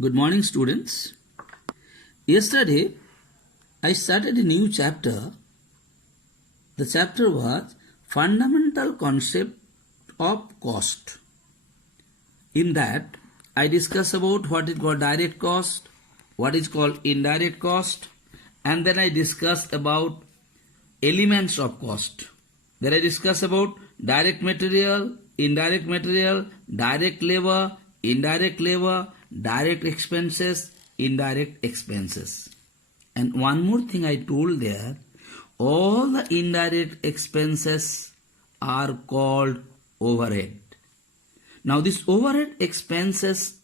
Good morning, students. Yesterday, I started a new chapter. The chapter was Fundamental Concept of Cost. In that, I discussed about what is called direct cost, what is called indirect cost, and then I discussed about elements of cost. Then I discussed about direct material, direct labor, indirect labor, direct expenses, indirect expenses. And one more thing I told there, all the indirect expenses are called overhead. Now these overhead expenses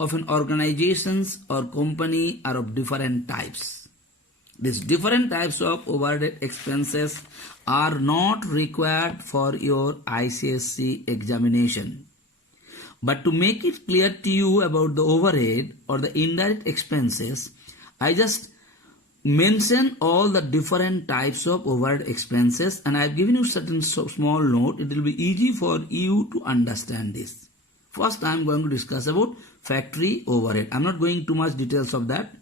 of an organizations or company are of different types. These different types of overhead expenses are not required for your ICSE examination. But to make it clear to you about the overhead or the indirect expenses, I just mention all the different types of overhead expenses, and I have given you certain small note. It will be easy for you to understand this. First, I am going to discuss about factory overhead. I am not going too much details of that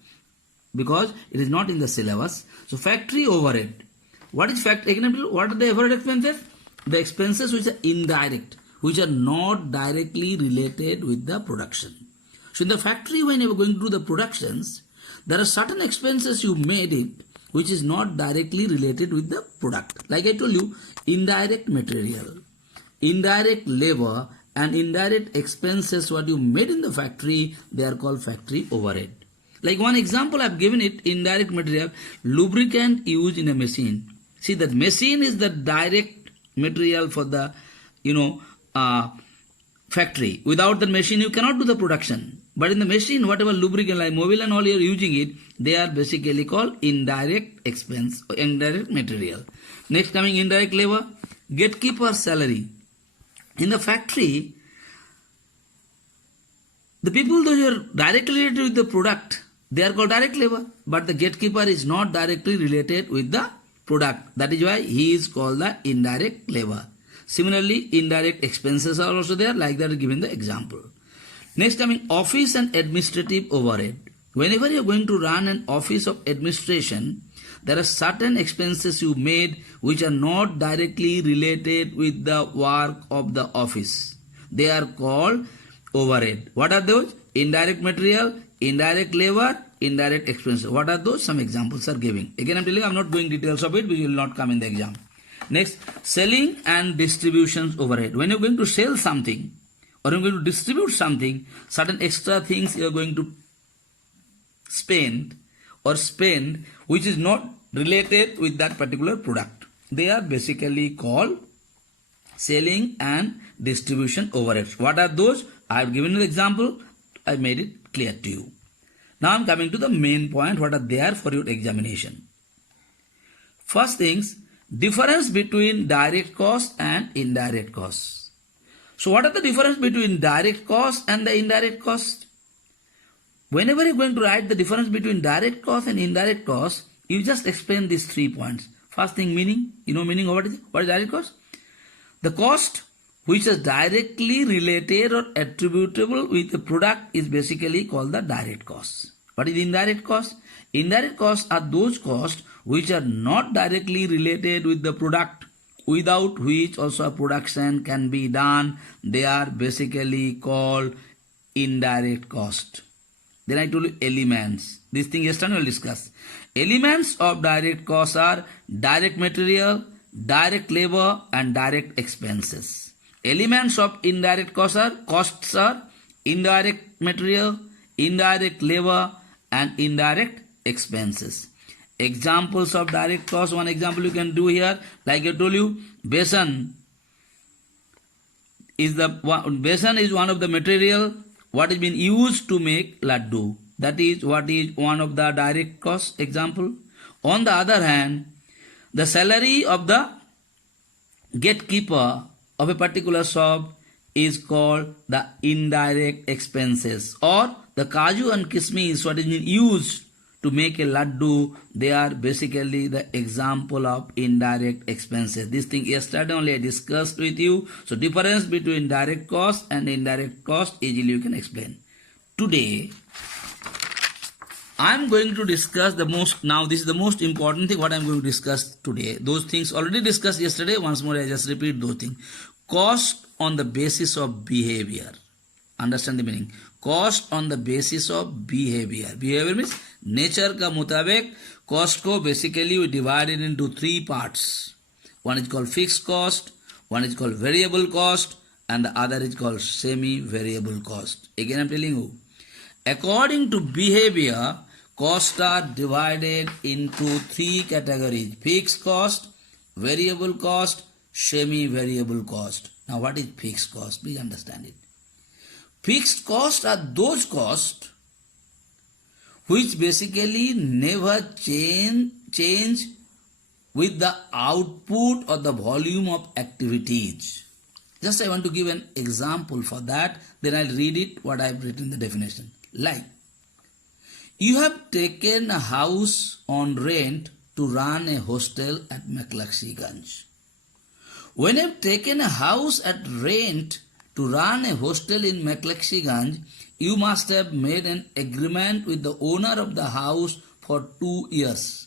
because it is not in the syllabus. So factory overhead. What is factory? What are the overhead expenses? The expenses which are indirect, which are not directly related with the production. So in the factory, when you are going to do the productions, there are certain expenses you made it which is not directly related with the product. Like I told you, indirect material, indirect labor, and indirect expenses what you made in the factory, they are called factory overhead. Like one example I have given it, indirect material, lubricant used in a machine. See, that machine is the direct material for the, factory. Without the machine, you cannot do the production. But in the machine, whatever lubricant like mobile and all you are using it, they are basically called indirect expense or indirect material. Next coming indirect labor, gatekeeper salary. In the factory, the people those are directly related with the product, they are called direct labor. But the gatekeeper is not directly related with the product. That is why he is called the indirect labor. Similarly, indirect expenses are also there, like that given the example. Next coming office and administrative overhead. Whenever you are going to run an office of administration, there are certain expenses you made which are not directly related with the work of the office. They are called overhead. What are those? Indirect material, indirect labor, indirect expenses. What are those? Some examples are giving. Again, I am telling you, I am not going details of it, which will not come in the exam. Next, selling and distributions overhead. When you are going to sell something or you are going to distribute something, certain extra things you are going to spend which is not related with that particular product. They are basically called selling and distribution overheads. What are those? I have given you the example. I made it clear to you. Now I am coming to the main point. What are there for your examination? First things, difference between direct cost and indirect cost. So what are the difference between direct cost and the indirect cost? Whenever you are going to write the difference between direct cost and indirect cost, you just explain these 3 points. First thing, meaning. You know meaning of what is it? What is direct cost? The cost which is directly related or attributable with the product is basically called the direct cost. What is indirect cost? Indirect costs are those costs which are not directly related with the product, without which also a production can be done. They are basically called indirect cost. Then I told you elements. This thing yesterday we will discuss. Elements of direct costs are direct material, direct labor, and direct expenses. Elements of indirect costs are indirect material, indirect labor, and indirect expenses. Examples of direct cost. One example you can do here, like I told you, besan is one of the material what is being used to make laddu. That is what is one of the direct cost example. On the other hand, the salary of the gatekeeper of a particular shop is called the indirect expenses. Or the kaju and kismis what is being used to make a laddu, they are basically the example of indirect expenses. This thing yesterday only I discussed with you. So difference between direct cost and indirect cost easily you can explain. Today I'm going to discuss now this is the most important thing what I'm going to discuss today. Those things already discussed yesterday. Once more I just repeat those things. Cost on the basis of behavior. Understand the meaning? Cost on the basis of behavior. Behavior means nature ka mutabik cost ko basically we divide it into three parts. One is called fixed cost, one is called variable cost, and the other is called semi-variable cost. Again I'm telling you, according to behavior, costs are divided into three categories: fixed cost, variable cost, semi-variable cost. Now what is fixed cost? Please understand it. Fixed costs are those costs which basically never change with the output or the volume of activities. Just I want to give an example for that, then I'll read it what I've written in the definition. Like, you have taken a house on rent to run a hostel at McLuxyganj. When you've taken a house at rent to run a hostel in McLuxyganj, you must have made an agreement with the owner of the house for 2 years.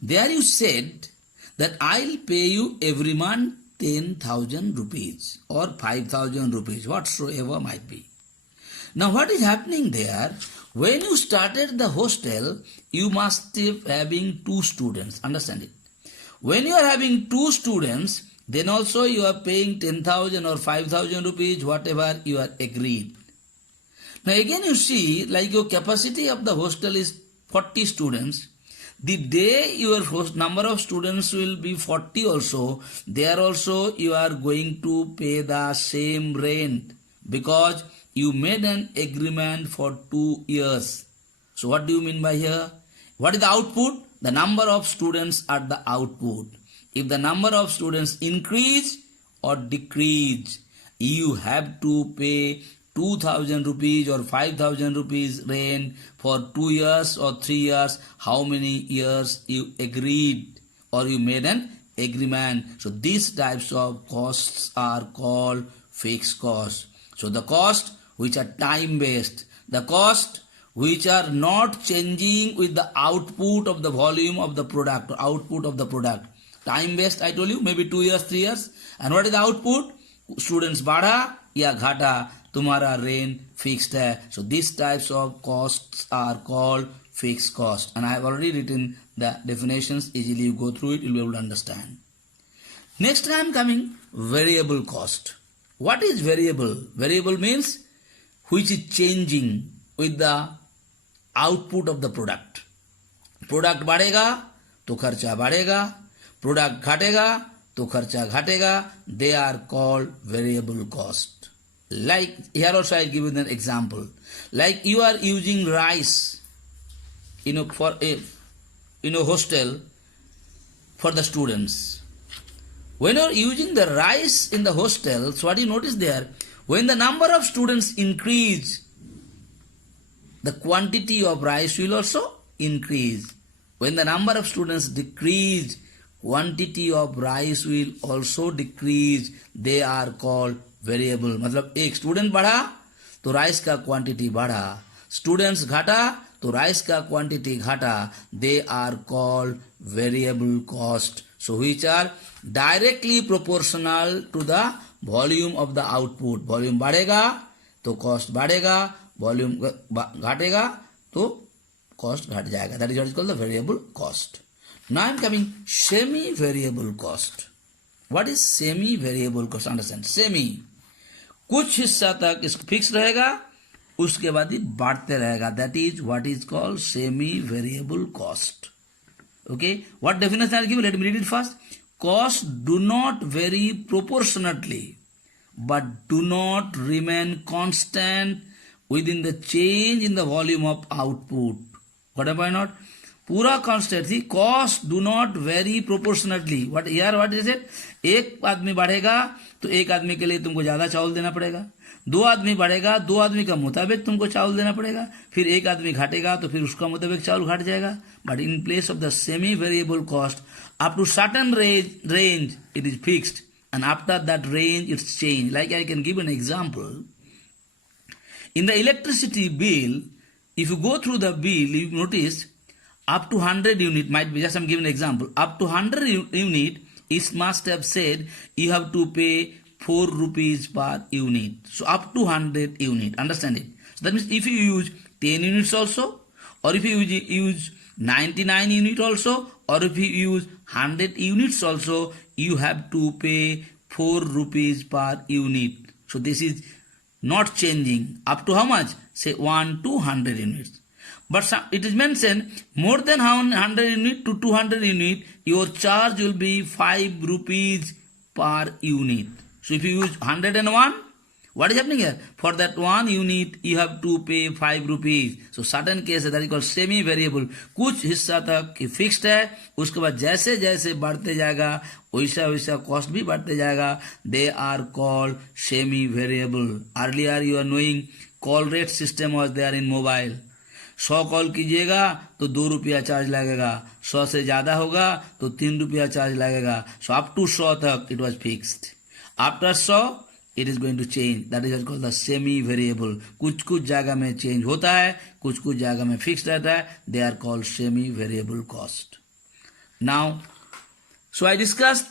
There you said that I'll pay you every month 10,000 rupees or 5,000 rupees, whatsoever might be. Now what is happening there? When you started the hostel, you must be having 2 students. Understand it? When you are having 2 students, then also you are paying 10,000 or 5,000 rupees, whatever you are agreed. Now again you see, like your capacity of the hostel is 40 students. The day your number of students will be 40 also, there also you are going to pay the same rent because you made an agreement for 2 years. So what do you mean by here? What is the output? The number of students at the output. If the number of students increase or decrease, you have to pay 2,000 rupees or 5,000 rupees rent for 2 years or 3 years, how many years you agreed or you made an agreement. So these types of costs are called fixed costs. So the cost which are time based, the cost which are not changing with the output of the volume of the product or output of the product. Time based I told you, maybe 2 years, 3 years. And what is the output? Students badha ya ghata, tumhara rent fixed hai. So these types of costs are called fixed cost. And I have already written the definitions. Easily you go through it, you'll be able to understand. Next I am coming variable cost. What is variable? Variable means which is changing with the output of the product. Product बढ़ेगा तो खर्चा बढ़ेगा, product घटेगा तो खर्चा घटेगा. They are called variable cost. Like here also I give you an example. Like you are using rice for a hostel for the students. When you are using the rice in the hostel, so what do you notice there? When the number of students increase, the quantity of rice will also increase. When the number of students decrease, quantity of rice will also decrease. They are called variable. मतलब एक student बढ़ा तो rice का quantity बढ़ा, students घटा तो rice का quantity घटा. They are called variable cost. So which are directly proportional to the volume of the output. Volume बढ़ेगा तो cost बढ़ेगा, volume घटेगा तो cost घट जाएगा. That is what is called the variable cost. Now I am coming semi-variable cost. What is semi-variable cost? Understand? Semi, कुछ हिस्सा तक इसको फिक्स रहेगा, उसके बाद ही बढ़ते रहेगा. That is what is called semi-variable cost. Okay, what definition I will give? Let me read it first. Costs do not vary proportionately, but do not remain constant within the change in the volume of output. What am I not? पूरा constant थी. Cost do not vary proportionately. What is it? एक आदमी बढ़ेगा तो एक आदमी के लिए तुमको ज्यादा चावल देना पड़ेगा. 2 आदमी बढ़ेगा, 2 आदमी का मुताबिक तुमको चावल देना पड़ेगा. फिर एक आदमी घटेगा तो फिर उसका मुताबिक चावल घट जाएगा. But in place of the semi variable cost, up to certain range it is fixed, and after that range it's changed. Like I can give an example. In the electricity bill, if you go through the bill, you notice up to 100 unit might be, just I'm giving an example, up to 100 unit, it must have said you have to pay 4 rupees per unit. So up to 100 unit, understand it? So that means if you use 10 units also, or if you use 99 unit also, or if you use 100 units also, you have to pay 4 rupees per unit. So this is not changing. Up to how much? Say 1 to 100 units. But it is mentioned more than 100 unit to 200 unit, your charge will be 5 rupees per unit. So if you use 101, what is happening here? For that 1 unit, you have to pay 5 rupees. So certain cases that is called semi variable. कुछ हिस्सा तक fixed है, उसके बाद जैसे जैसे बढ़ते जाएगा वैसा वैसा कॉस्ट भी बढ़ते जाएगा. They are called semi variable. Earlier you are knowing call rate system was there in mobile. 100 call कीजिएगा तो 2 रुपया चार्ज लगेगा, 100 से ज्यादा होगा तो 3 रुपया चार्ज लगेगा. सो अप टू 100 तक it was fixed. After 100 it is going to change. That is called the semi variable. कुछ कुछ जगह में चेंज होता है, कुछ कुछ जगह में फिक्स्ड रहता है. They are called semi variable cost. Now, so I discussed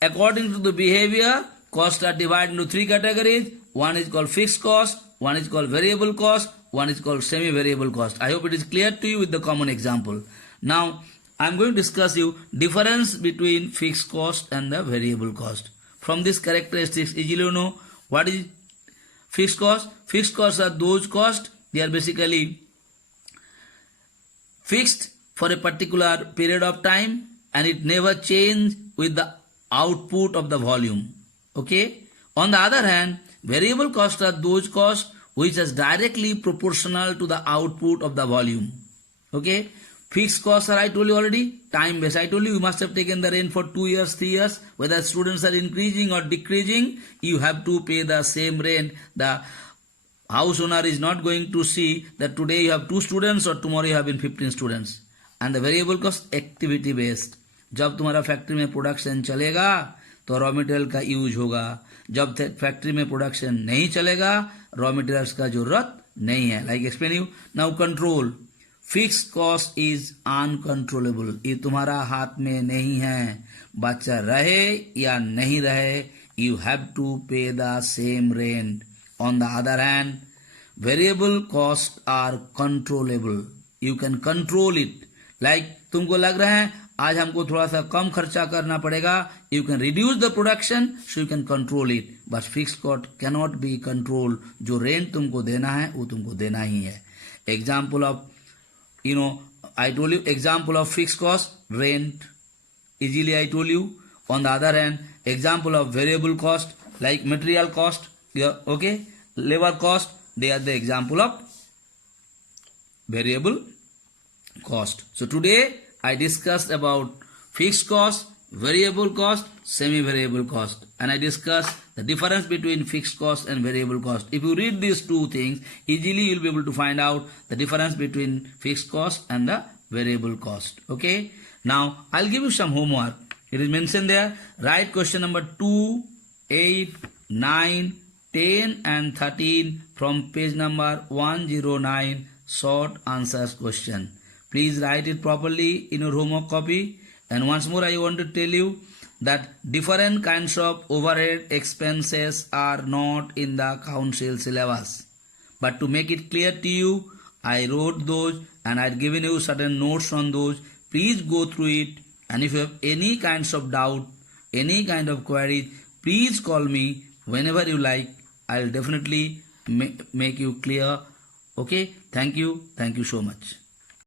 according to the behavior, costs are divided into 3 categories. One is called fixed cost, one is called variable cost, one is called semi variable cost. I hope it is clear to you with the common example. Now, I am going to discuss you difference between fixed cost and the variable cost. From these characteristics, easily you know what is fixed cost. Fixed costs are those costs, they are basically fixed for a particular period of time and it never change with the output of the volume. Okay. On the other hand, variable costs are those costs which is directly proportional to the output of the volume. Okay. Fixed costs are, I told you already, time based. I told you must have taken the rent for 2 years, 3 years. Whether students are increasing or decreasing, you have to pay the same rent. The house owner is not going to see that today you have 2 students or tomorrow you have been 15 students. And the variable cost activity based. जब तुम्हारा factory में production चलेगा तो raw material का use होगा. जब factory में production नहीं चलेगा रॉ मटेरियल्स का जरूरत नहीं है. Like explain you. Now control. Fixed cost is uncontrollable. ये तुम्हारा हाथ में नहीं है. बच्चा रहे या नहीं रहे, you have to pay the same rent. On the other hand, variable cost are controllable. You can control it. Like तुमको लग रहा है आज हमको थोड़ा सा कम खर्चा करना पड़ेगा, you can reduce the production, so you can control it. But fixed cost cannot be control. जो रेंट तुमको देना है वो तुमको देना ही है. Example of I told you example of fixed cost, rent, easily I told you. On the other hand, example of variable cost like material cost, okay, labor cost, they are the example of variable cost. So today I discussed about fixed cost, variable cost, semi-variable cost, and I discussed the difference between fixed cost and variable cost. If you read these two things, easily you will be able to find out the difference between fixed cost and the variable cost. Okay. Now, I'll give you some homework. It is mentioned there. Write question number 2, 8, 9, 10 and 13 from page number 109, short answers question. Please write it properly in your homework copy. And once more I want to tell you that different kinds of overhead expenses are not in the council syllabus. But to make it clear to you, I wrote those and I had given you certain notes on those. Please go through it, and if you have any kinds of doubt, any kind of query, please call me whenever you like. I will definitely make you clear. Okay, thank you so much.